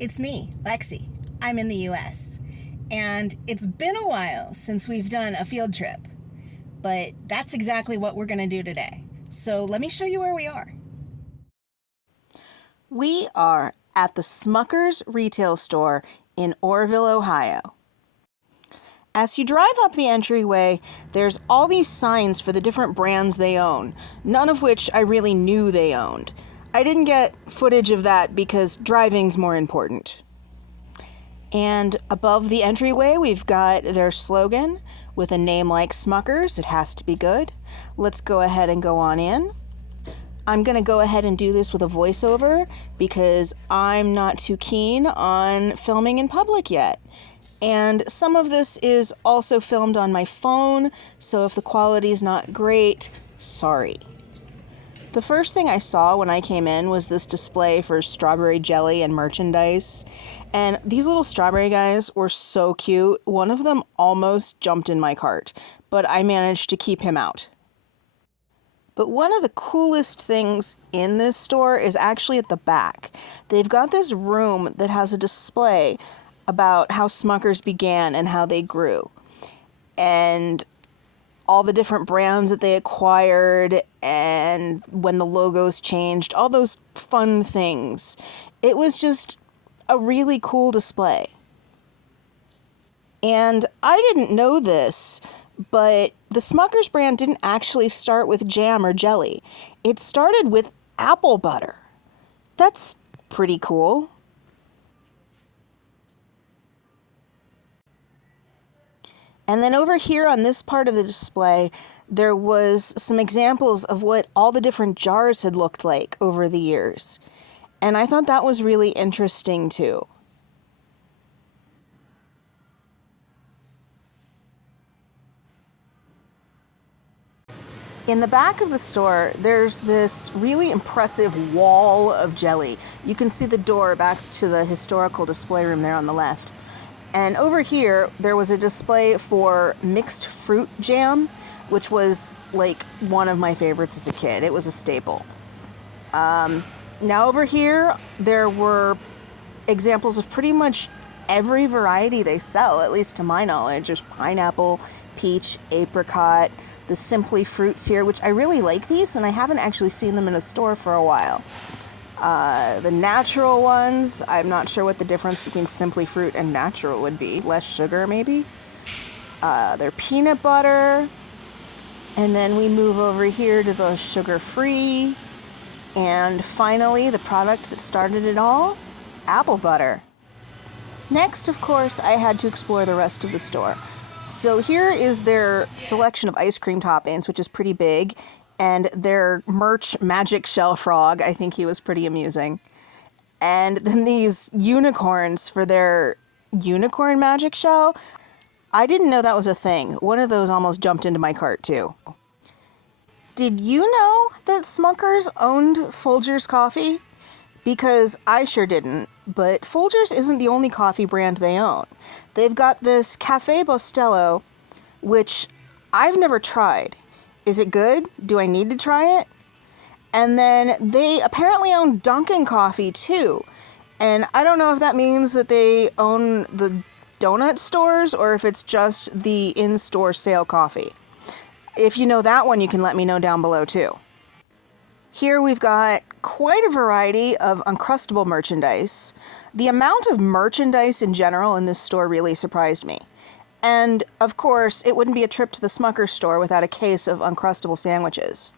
It's me, Lexxie. I'm in the US. And it's been a while since we've done a field trip. But that's exactly what we're going to do today. So let me show you where we are. We are at the Smuckers retail store in Orrville, Ohio. As you drive up the entryway, there's all these signs for the different brands they own, none of which I really knew they owned. I didn't get footage of that because driving's more important. And above the entryway, we've got their slogan, with a name like Smuckers, it has to be good. Let's go ahead and go on in. I'm going to go ahead and do this with a voiceover because I'm not too keen on filming in public yet. And some of this is also filmed on my phone, so if the quality is not great, sorry. The first thing I saw when I came in was this display for strawberry jelly and merchandise. And these little strawberry guys were so cute. One of them almost jumped in my cart, but I managed to keep him out. But one of the coolest things in this store is actually at the back. They've got this room that has a display about how Smuckers began and how they grew. And all the different brands that they acquired and when the logos changed, all those fun things. It was just a really cool display. And I didn't know this, but the Smuckers brand didn't actually start with jam or jelly. It started with apple butter. That's pretty cool. And then over here on this part of the display, there was some examples of what all the different jars had looked like over the years. And I thought that was really interesting too. In the back of the store, there's this really impressive wall of jelly. You can see the door back to the historical display room there on the left. And over here, there was a display for mixed fruit jam, which was like one of my favorites as a kid. It was a staple. Now over here, there were examples of pretty much every variety they sell, at least to my knowledge. There's pineapple, peach, apricot, the Simply Fruits here, which I really like these, and I haven't actually seen them in a store for a while. The natural ones, I'm not sure what the difference between Simply Fruit and natural would be. Less sugar, maybe? They're peanut butter. And then we move over here to the sugar-free. And finally, the product that started it all, apple butter. Next, of course, I had to explore the rest of the store. So here is their selection of ice cream toppings, which is pretty big. And their merch magic shell frog, I think he was pretty amusing. And then these unicorns for their unicorn magic shell. I didn't know that was a thing. One of those almost jumped into my cart too. Did you know that Smuckers owned Folgers coffee? Because I sure didn't, but Folgers isn't the only coffee brand they own. They've got this Cafe Bustelo, which I've never tried. Is it good? Do I need to try it? And then they apparently own Dunkin' Coffee too. And I don't know if that means that they own the donut stores or if it's just the in-store sale coffee. If you know that one, you can let me know down below too. Here we've got quite a variety of Uncrustable merchandise. The amount of merchandise in general in this store really surprised me. And, of course, it wouldn't be a trip to the Smuckers store without a case of Uncrustable sandwiches.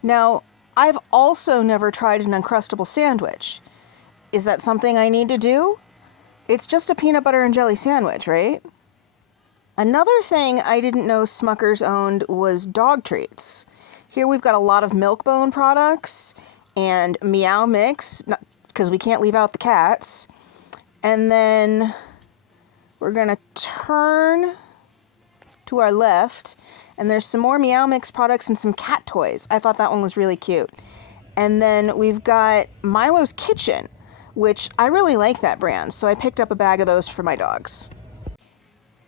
Now, I've also never tried an Uncrustable sandwich. Is that something I need to do? It's just a peanut butter and jelly sandwich, right? Another thing I didn't know Smuckers owned was dog treats. Here we've got a lot of Milk-Bone products and Meow Mix, because we can't leave out the cats. And then we're going to turn to our left, and there's some more Meow Mix products and some cat toys. I thought that one was really cute. And then we've got Milo's Kitchen, which I really like that brand, so I picked up a bag of those for my dogs.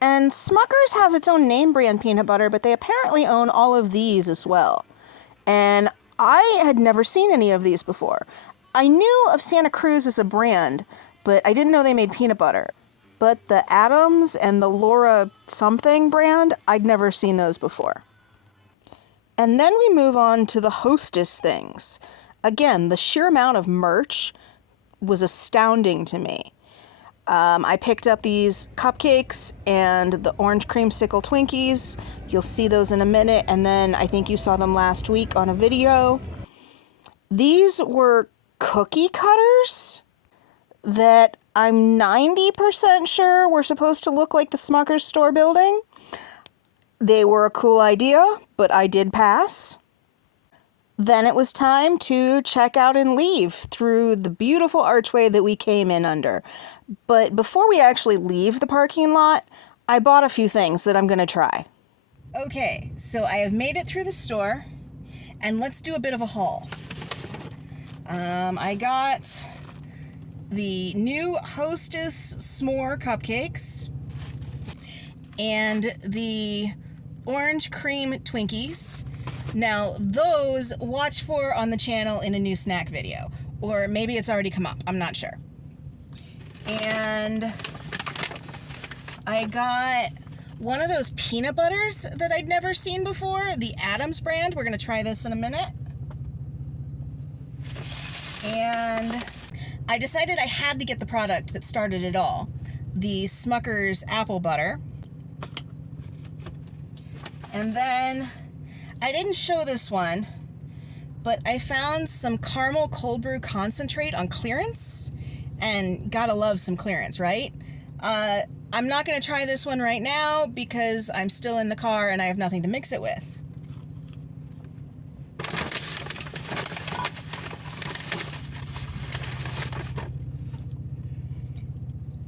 And Smuckers has its own name brand peanut butter, but they apparently own all of these as well. And I had never seen any of these before. I knew of Santa Cruz as a brand, but I didn't know they made peanut butter. But the Adams and the Laura something brand, I'd never seen those before. And then we move on to the Hostess things. Again, the sheer amount of merch was astounding to me. I picked up these cupcakes and the orange creamsicle Twinkies. You'll see those in a minute, and then I think you saw them last week on a video. These were cookie cutters that I'm 90% sure were supposed to look like the Smuckers store building. They were a cool idea, but I did pass. Then it was time to check out and leave through the beautiful archway that we came in under. But before we actually leave the parking lot, I bought a few things that I'm going to try. Okay, so I have made it through the store, and let's do a bit of a haul. I got the new Hostess s'more cupcakes and the orange cream Twinkies. Now, those watch for on the channel in a new snack video, or maybe it's already come up, I'm not sure. And I got one of those peanut butters that I'd never seen before, the Adams brand. We're going to try this in a minute. And I decided I had to get the product that started it all, the Smuckers apple butter. And then I didn't show this one, but I found some caramel cold brew concentrate on clearance, and gotta love some clearance, right? I'm not gonna try this one right now because I'm still in the car and I have nothing to mix it with.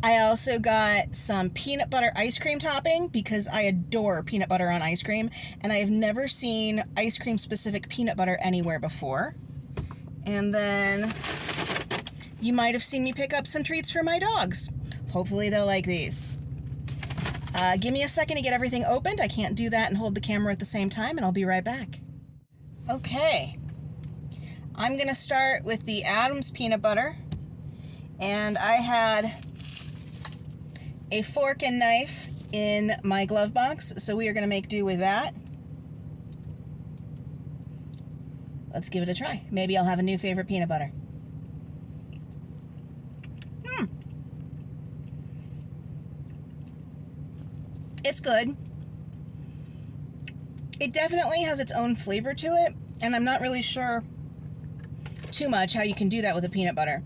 I also got some peanut butter ice cream topping because I adore peanut butter on ice cream, and I have never seen ice cream specific peanut butter anywhere before. And then you might have seen me pick up some treats for my dogs. Hopefully they'll like these. Give me a second to get everything opened. I can't do that and hold the camera at the same time, and I'll be right back. Okay, I'm gonna start with the Adams peanut butter, and I had a fork and knife in my glove box, so we are going to make do with that. Let's give it a try. Maybe I'll have a new favorite peanut butter. It's good. It definitely has its own flavor to it, and I'm not really sure too much how you can do that with a peanut butter.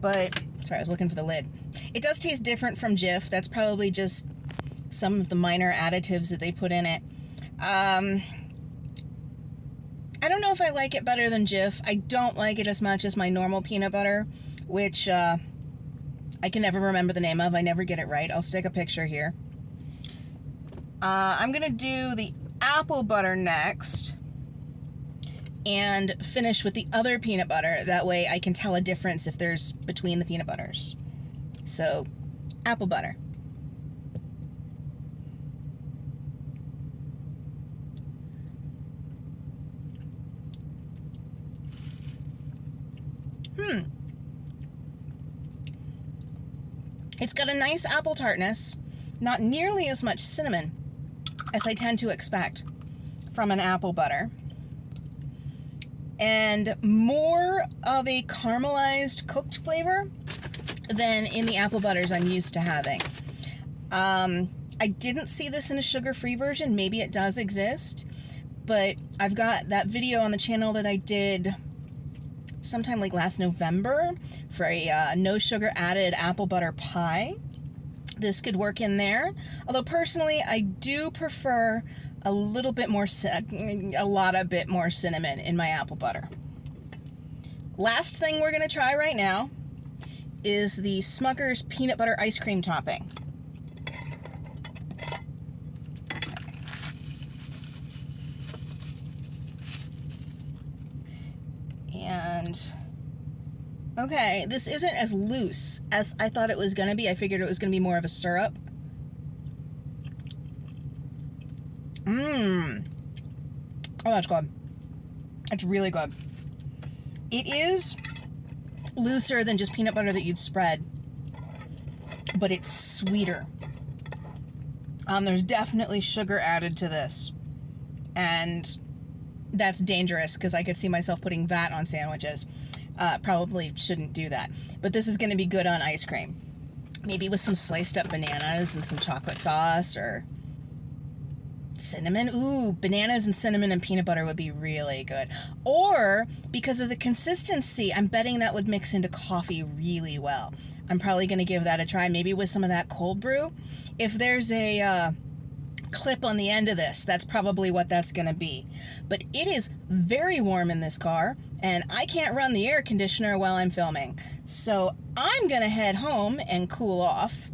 But, sorry, I was looking for the lid. It does taste different from Jif. That's probably just some of the minor additives that they put in it. I don't know if I like it better than Jif. I don't like it as much as my normal peanut butter, which I can never remember the name of. I never get it right. I'll stick a picture here. I'm going to do the apple butter next and finish with the other peanut butter. That way I can tell a difference if there's between the peanut butters. So, apple butter. It's got a nice apple tartness, not nearly as much cinnamon as I tend to expect from an apple butter, and more of a caramelized cooked flavor than in the apple butters I'm used to having. I didn't see this in a sugar-free version. Maybe it does exist, but I've got that video on the channel that I did sometime like last November for a no sugar added apple butter pie. This could work in there. Although personally, I do prefer a little bit more, a lot of bit more cinnamon in my apple butter. Last thing we're gonna try right now is the Smuckers peanut butter ice cream topping. And okay, this isn't as loose as I thought it was gonna be. I figured it was gonna be more of a syrup. Oh, that's good. It's really good. It is looser than just peanut butter that you'd spread. but it's sweeter. There's definitely sugar added to this, and that's dangerous because I could see myself putting that on sandwiches. Probably shouldn't do that, but this is going to be good on ice cream. Maybe with some sliced up bananas and some chocolate sauce or cinnamon. Ooh, bananas and cinnamon and peanut butter would be really good. Or, because of the consistency, I'm betting that would mix into coffee really well. I'm probably going to give that a try, maybe with some of that cold brew. If there's a clip on the end of this, that's probably what that's going to be. But it is very warm in this car, and I can't run the air conditioner while I'm filming. So I'm going to head home and cool off.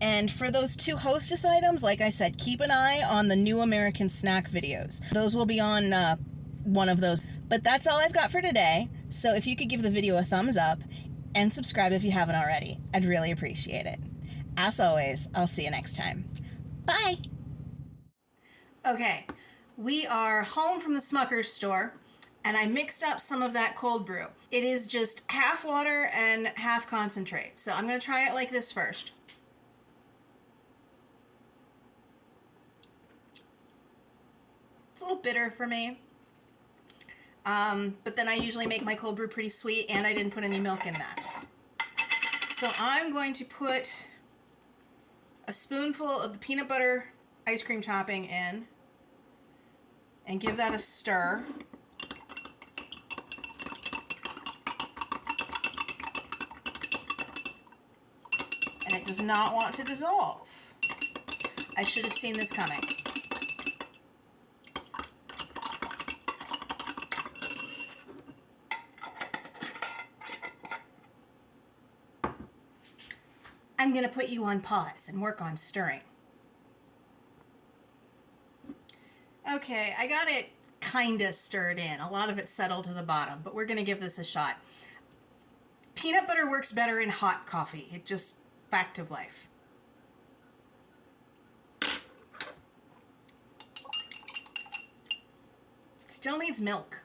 And for those 2 Hostess items, like I said, keep an eye on the New American Snack videos. Those will be on one of those. But that's all I've got for today. So if you could give the video a thumbs up and subscribe if you haven't already, I'd really appreciate it. As always, I'll see you next time. Bye! Okay, we are home from the Smuckers store, and I mixed up some of that cold brew. It is just half water and half concentrate. So I'm going to try it like this first. It's a little bitter for me, but then I usually make my cold brew pretty sweet, and I didn't put any milk in that. So I'm going to put a spoonful of the peanut butter ice cream topping in and give that a stir. And it does not want to dissolve. I should have seen this coming. I'm going to put you on pause and work on stirring. Okay, I got it kind of stirred in. A lot of it settled to the bottom, but we're going to give this a shot. Peanut butter works better in hot coffee. It just, fact of life. Still needs milk.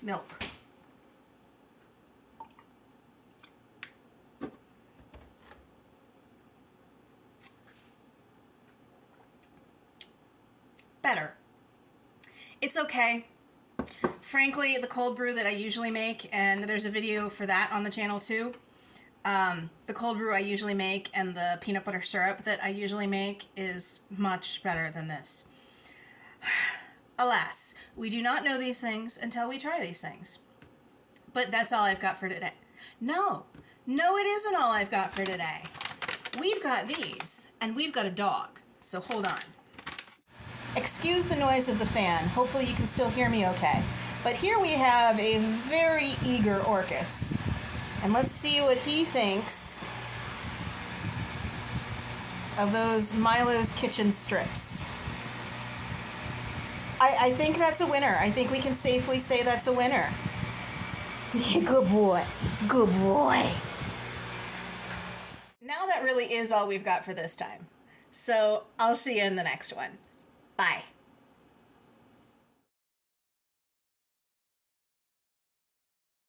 Milk. Better. It's okay. Frankly, the cold brew that I usually make, and there's a video for that on the channel too, the cold brew I usually make and the peanut butter syrup that I usually make is much better than this. Alas, we do not know these things until we try these things. But that's all I've got for today. No, it isn't all I've got for today. We've got these, and we've got a dog, so hold on. Excuse the noise of the fan. Hopefully you can still hear me okay. But here we have a very eager Orcus. And let's see what he thinks of those Milo's Kitchen strips. I think that's a winner. I think we can safely say that's a winner. Good boy. Good boy. Now that really is all we've got for this time. So I'll see you in the next one. Bye.